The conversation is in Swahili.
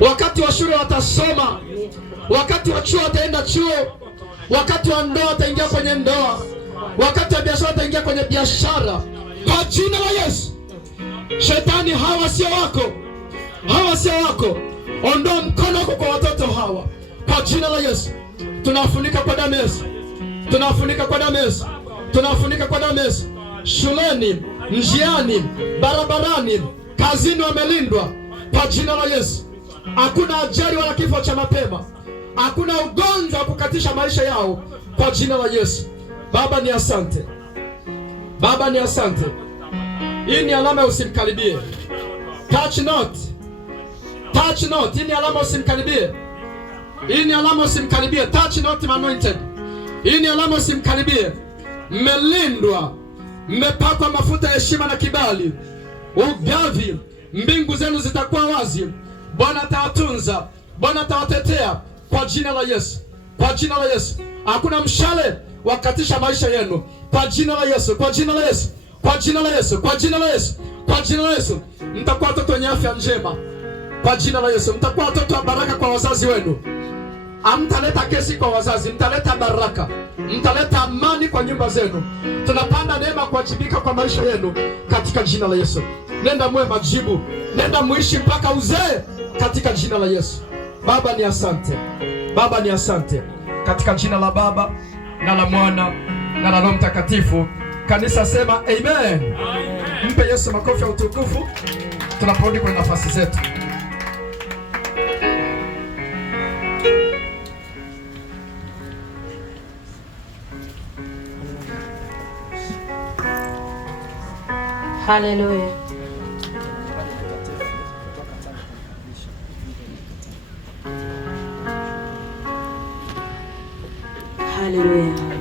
Wakati wa shule watasoma, wakati wa chuo wataenda chuo, wakati wa ndoa wataingia kwenye ndoa, wakati wa biashara wataingia kwenye biashara. Kwa jina la Yesu. Shetani, hawa sio wako, hawa sio wako. Ondoa mkono wako kwa watoto hawa kwa jina la Yesu. Tunafunika kwa damu ya Yesu, tunafunika kwa damu ya Yesu, tunafunika kwa damu ya Yesu. Shuleni, njiani, barabarani, kazini wamelindwa kwa jina la Yesu. Hakuna ajali wala kifo cha mapema, hakuna ugonjwa wa kukatisha maisha yao kwa jina la Yesu. Baba ni asante, Baba ni asante. Hii ni alama usimkaribie. Touch not, touch not. Hii ni alama usimkaribie. Hii ni alama usimkaribie. Touch not anointed. Hii ni alama usimkaribie. Mmelindwa, mmepakwa mafuta ya heshima na kibali, ugavi. Mbingu zenu zitakuwa wazi. Bwana atawatunza, Bwana atawatetea kwa jina la Yesu, kwa jina la Yesu. Hakuna mshale wakatisha maisha yenu kwa jina la Yesu, kwa jina la Yesu, kwa jina la Yesu, kwa jina la Yesu, kwa jina la Yesu. Mtakuwa watoto wenye afya njema kwa jina la Yesu. Mtakuwa watoto wa baraka kwa wazazi wenu. Hamtaleta kesi kwa wazazi, mtaleta baraka, mtaleta amani kwa nyumba zenu. Tunapanda neema kuwajibika kwa maisha yenu katika jina la Yesu. Nenda muwe majibu, nenda muishi mpaka uzee katika jina la Yesu. Baba ni asante, Baba ni asante, katika jina la Baba na la Mwana na la Roho Mtakatifu. Kanisa sema amen. Mpe Yesu makofi ya utukufu. Tunaporudi kwenye nafasi zetu. Haleluya. Haleluya.